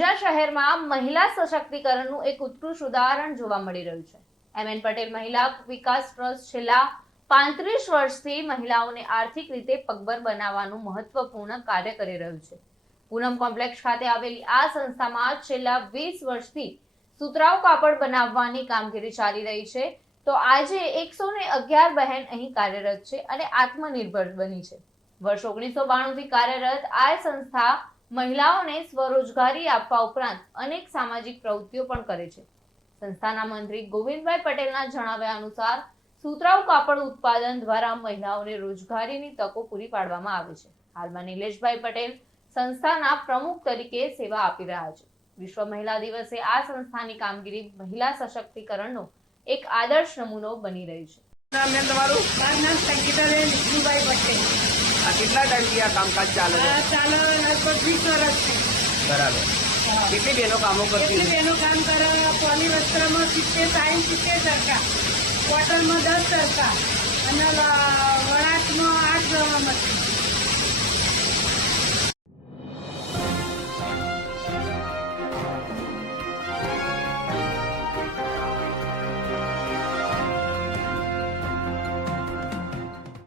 ઊંઝા શહેરમાં મહિલા સશક્તિકરણનું એક ઉત્કૃષ્ટ ઉદાહરણ જોવા મળી રહ્યું છે। એમએન પટેલ મહિલા વિકાસ ટ્રસ્ટ છેલ્લા 35 વર્ષથી મહિલાઓને આર્થિક રીતે પગભર બનાવવાનું મહત્વપૂર્ણ કાર્ય કરી રહ્યું છે। પૂનમ કોમ્પ્લેક્સ ખાતે આવેલી આ સંસ્થામાં છેલ્લા 20 વર્ષથી સુતરાઉ કાપડ બનાવવાની કામગીરી ચાલી રહી છે। તો આજે 111 બહેન અહીં કાર્યરત છે અને આત્મનિર્ભર બની છે। વર્ષ 1992 થી કાર્યરત આ સંસ્થા મહિલાઓને સ્વરોજગારી આપવા ઉપરાંત અનેક સામાજિક પ્રવૃત્તિઓ પણ કરે છે। સંસ્થાના મંત્રી ગોવિંદભાઈ પટેલના જણાવ્યા અનુસાર સુતરાઉ કાપડ ઉત્પાદન દ્વારા મહિલાઓને રોજગારીની તકો પૂરી પાડવામાં આવે છે। હાલમાં નિલેશભાઈ પટેલ સંસ્થાના પ્રમુખ તરીકે સેવા આપી રહ્યા છે। વિશ્વ મહિલા દિવસે આ સંસ્થાની કામગીરી મહિલા સશક્તિકરણનો એક આદર્શ નમૂનો બની રહી છે। નામ ને તમારું? મારું નામ સંગીતાબેન વિષ્ણુભાઈ પટેલ। આ કેટલા ટાઈમથી આ કામકાજ ચાલે છે? ચાલો લગભગ 20 વર્ષથી। બરાબર। કેટલી બહેનો કામો કરતી કેટલી બહેનો કામ કરે? પોલીવસ્ત્રમાં 70-60 ટકા, કોટનમાં 10% અને વણાટમાં 8 મશીન।